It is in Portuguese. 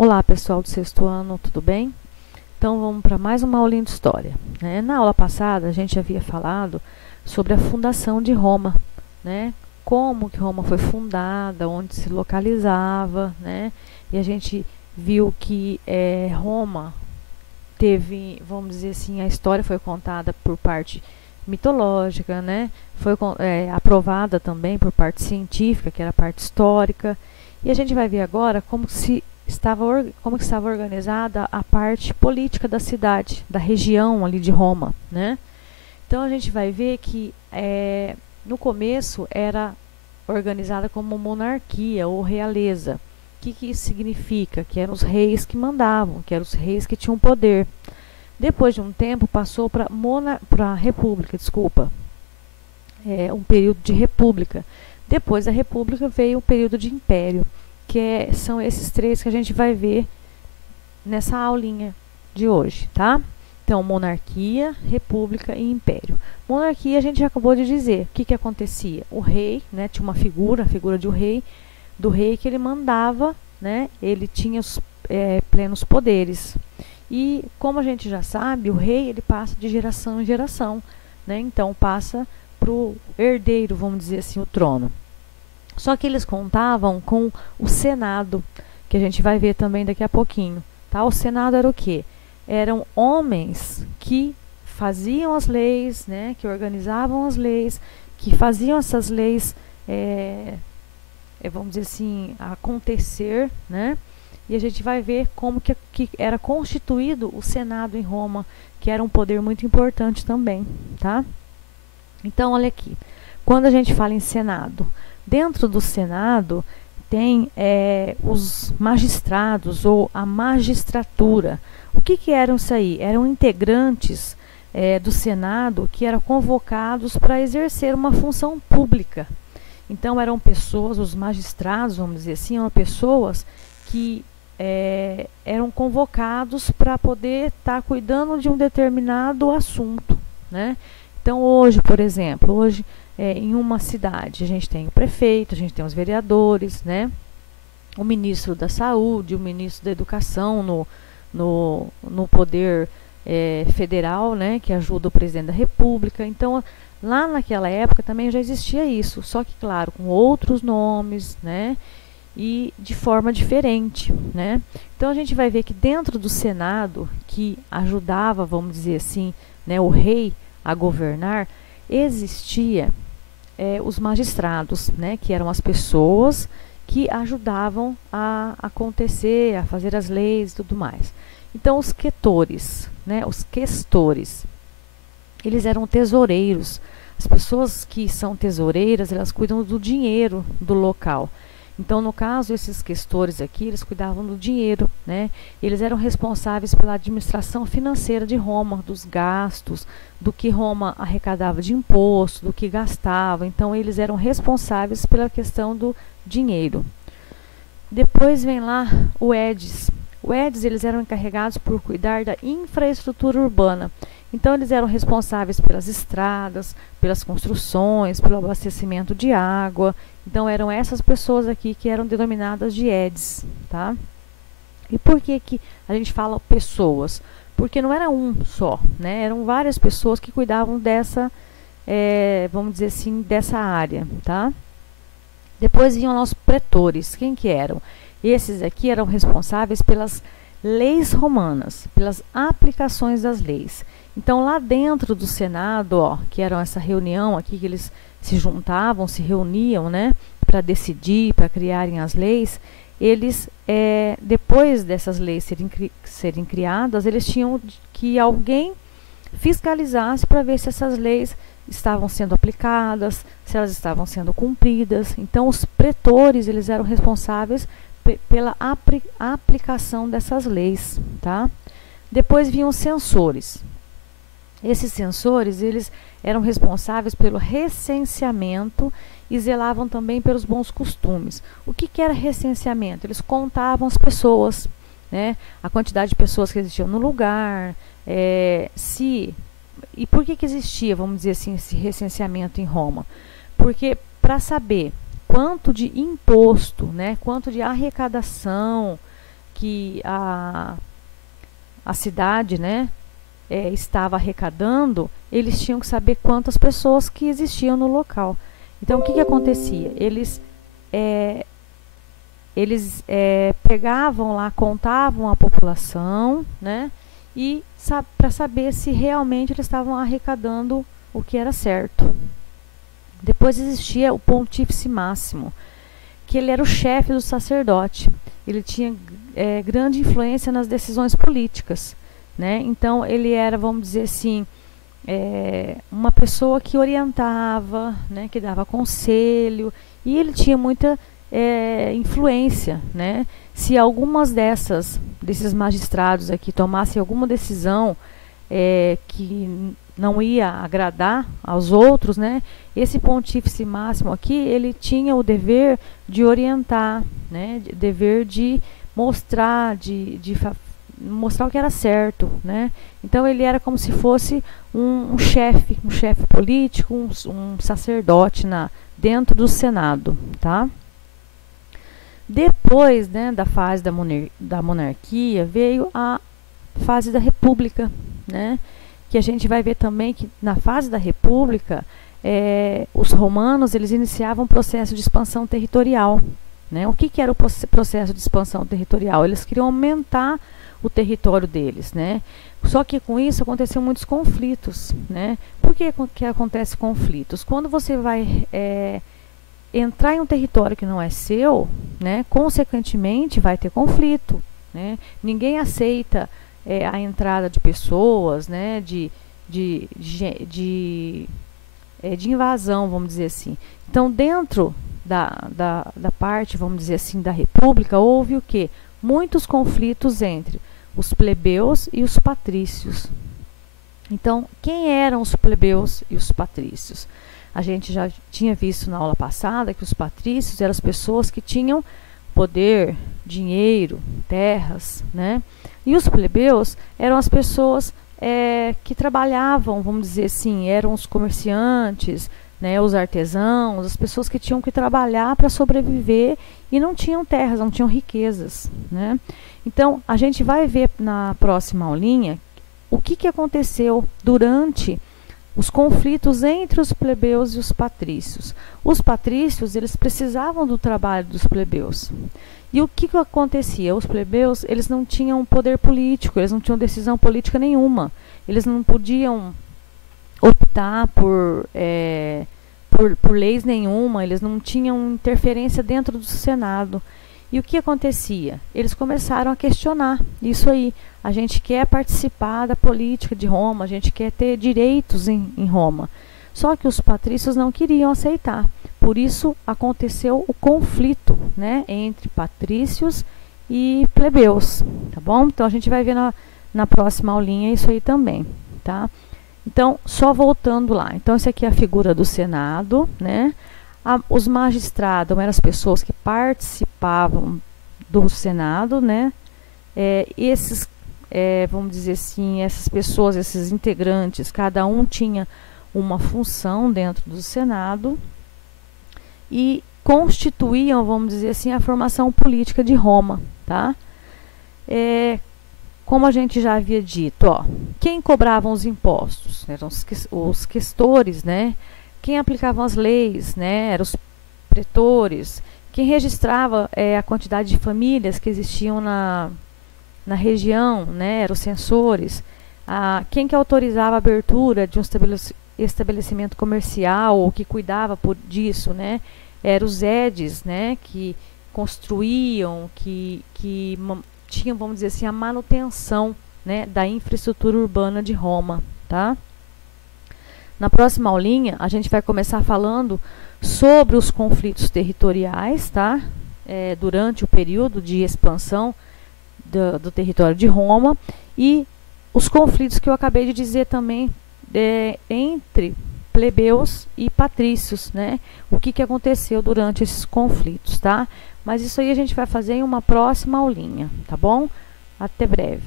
Olá pessoal do sexto ano, tudo bem? Então vamos para mais uma aulinha de história, né? Na aula passada a gente havia falado sobre a fundação de Roma, né? Como que Roma foi fundada, onde se localizava, né? E a gente viu que Roma teve, vamos dizer assim, a história foi contada por parte mitológica, né? Foi aprovada também por parte científica, que era a parte histórica. E a gente vai ver agora como que estava organizada a parte política da cidade, da região ali de Roma, né? Então a gente vai ver que no começo era organizada como monarquia ou realeza. O que isso significa? Que eram os reis que mandavam, que eram os reis que tinham poder. Depois de um tempo passou para a república, desculpa, um período de república. Depois da república veio o período de império, que são esses três que a gente vai ver nessa aulinha de hoje, tá? Então, monarquia, república e império. Monarquia, a gente já acabou de dizer. O que acontecia? O rei, né, tinha uma figura, a figura do rei que ele mandava, né, ele tinha os plenos poderes. E, como a gente já sabe, o rei ele passa de geração em geração, né? Então, passa para o herdeiro, vamos dizer assim, o trono. Só que eles contavam com o Senado, que a gente vai ver também daqui a pouquinho. Tá? O Senado era o quê? Eram homens que faziam as leis, né? Que organizavam as leis, que faziam essas leis, vamos dizer assim, acontecer, né? E a gente vai ver como que era constituído o Senado em Roma, que era um poder muito importante também. Tá? Então, olha aqui. Quando a gente fala em Senado, dentro do Senado tem os magistrados ou a magistratura. O que eram isso aí? Eram integrantes do Senado que eram convocados para exercer uma função pública. Então eram pessoas, os magistrados, vamos dizer assim, eram pessoas que eram convocados para poder estar cuidando de um determinado assunto, né? Então hoje, por exemplo, em uma cidade, a gente tem o prefeito, a gente tem os vereadores, né? O ministro da saúde, o ministro da educação no poder federal, né? Que ajuda o presidente da república. Então, lá naquela época também já existia isso, só que, claro, com outros nomes, né? E de forma diferente, né? Então, a gente vai ver que dentro do Senado, que ajudava, vamos dizer assim, né, o rei a governar, existia os magistrados, né, que eram as pessoas que ajudavam a acontecer, a fazer as leis e tudo mais. Então, os questores, né, os questores, eles eram tesoureiros. As pessoas que são tesoureiras, elas cuidam do dinheiro do local. Então, no caso, esses questores aqui, eles cuidavam do dinheiro, né? Eles eram responsáveis pela administração financeira de Roma, dos gastos, do que Roma arrecadava de imposto, do que gastava. Então, eles eram responsáveis pela questão do dinheiro. Depois vem lá o Edis. O Edis, eles eram encarregados por cuidar da infraestrutura urbana. Então, eles eram responsáveis pelas estradas, pelas construções, pelo abastecimento de água. Então, eram essas pessoas aqui que eram denominadas de Edis, tá? E por que a gente fala pessoas? Porque não era um só, né? Eram várias pessoas que cuidavam dessa, vamos dizer assim, dessa área, tá? Depois vinham lá os pretores. Quem que eram? Esses aqui eram responsáveis pelas leis romanas, pelas aplicações das leis. Então, lá dentro do Senado, ó, que era essa reunião aqui, que eles se juntavam, se reuniam, né, para decidir, para criarem as leis, eles, depois dessas leis serem criadas, eles tinham que alguém fiscalizasse para ver se essas leis estavam sendo aplicadas, se elas estavam sendo cumpridas. Então, os pretores, eles eram responsáveis pela aplicação dessas leis, tá? Depois vinham os censores. Esses censores, eles eram responsáveis pelo recenseamento e zelavam também pelos bons costumes. O que era recenseamento? Eles contavam as pessoas, né? A quantidade de pessoas que existiam no lugar, e por que existia, vamos dizer assim, esse recenseamento em Roma? Porque para saber quanto de imposto, né, quanto de arrecadação que a cidade, né, estava arrecadando, eles tinham que saber quantas pessoas que existiam no local. Então, o que acontecia? Eles pegavam lá, contavam a população, né, e para saber se realmente eles estavam arrecadando o que era certo. Depois existia o Pontífice Máximo, que ele era o chefe do sacerdote. Ele tinha grande influência nas decisões políticas, né? Então ele era, vamos dizer assim, uma pessoa que orientava, né, que dava conselho, e ele tinha muita influência, né? Se algumas desses magistrados aqui tomassem alguma decisão que não ia agradar aos outros, né? Esse Pontífice Máximo aqui, ele tinha o dever de orientar, né? Dever de mostrar, mostrar o que era certo, né? Então ele era como se fosse um chefe político, um sacerdote dentro do Senado, tá? Depois, né, da fase da monarquia, veio a fase da república, né? Que a gente vai ver também que na fase da república, os romanos, eles iniciavam um processo de expansão territorial, né? O que era o processo de expansão territorial? Eles queriam aumentar o território deles, né? Só que com isso aconteciam muitos conflitos, né? Por que acontece conflitos? Quando você vai entrar em um território que não é seu, né? Consequentemente vai ter conflito, né? Ninguém aceita a entrada de pessoas, né? De invasão, vamos dizer assim. Então, dentro da parte, vamos dizer assim, da república, houve o quê? Muitos conflitos entre os plebeus e os patrícios. Então, quem eram os plebeus e os patrícios? A gente já tinha visto na aula passada que os patrícios eram as pessoas que tinham poder, dinheiro, terras, né? E os plebeus eram as pessoas que trabalhavam, vamos dizer assim, eram os comerciantes, né, os artesãos, as pessoas que tinham que trabalhar para sobreviver e não tinham terras, não tinham riquezas, né? Então, a gente vai ver na próxima aulinha o que aconteceu durante os conflitos entre os plebeus e os patrícios. Os patrícios, eles precisavam do trabalho dos plebeus. E o que acontecia? Os plebeus, eles não tinham poder político, eles não tinham decisão política nenhuma. Eles não podiam optar por leis nenhuma, eles não tinham interferência dentro do Senado. E o que acontecia? Eles começaram a questionar isso aí. A gente quer participar da política de Roma, a gente quer ter direitos em Roma. Só que os patrícios não queriam aceitar. Por isso aconteceu o conflito, né, entre patrícios e plebeus, tá bom? Então a gente vai ver na próxima aulinha isso aí também, tá? Então, só voltando lá. Então, essa aqui é a figura do Senado, né? Os magistrados eram as pessoas que participavam do Senado, né? Vamos dizer assim, essas pessoas, esses integrantes, cada um tinha uma função dentro do Senado e constituíam, vamos dizer assim, a formação política de Roma, tá? Como a gente já havia dito, ó, quem cobravam os impostos? Eram os questores, né? Quem aplicava as leis, né? Eram os pretores. Quem registrava a quantidade de famílias que existiam na região, né? Eram os censores. Quem que autorizava a abertura de um estabelecimento comercial ou que cuidava disso, né? Eram os edes, né? Que construíam, que tinham, vamos dizer assim, a manutenção, né, da infraestrutura urbana de Roma, tá? Na próxima aulinha, a gente vai começar falando sobre os conflitos territoriais, tá? Durante o período de expansão do território de Roma e os conflitos que eu acabei de dizer também entre plebeus e patrícios, né? O que aconteceu durante esses conflitos, tá? Mas isso aí a gente vai fazer em uma próxima aulinha, tá bom? Até breve.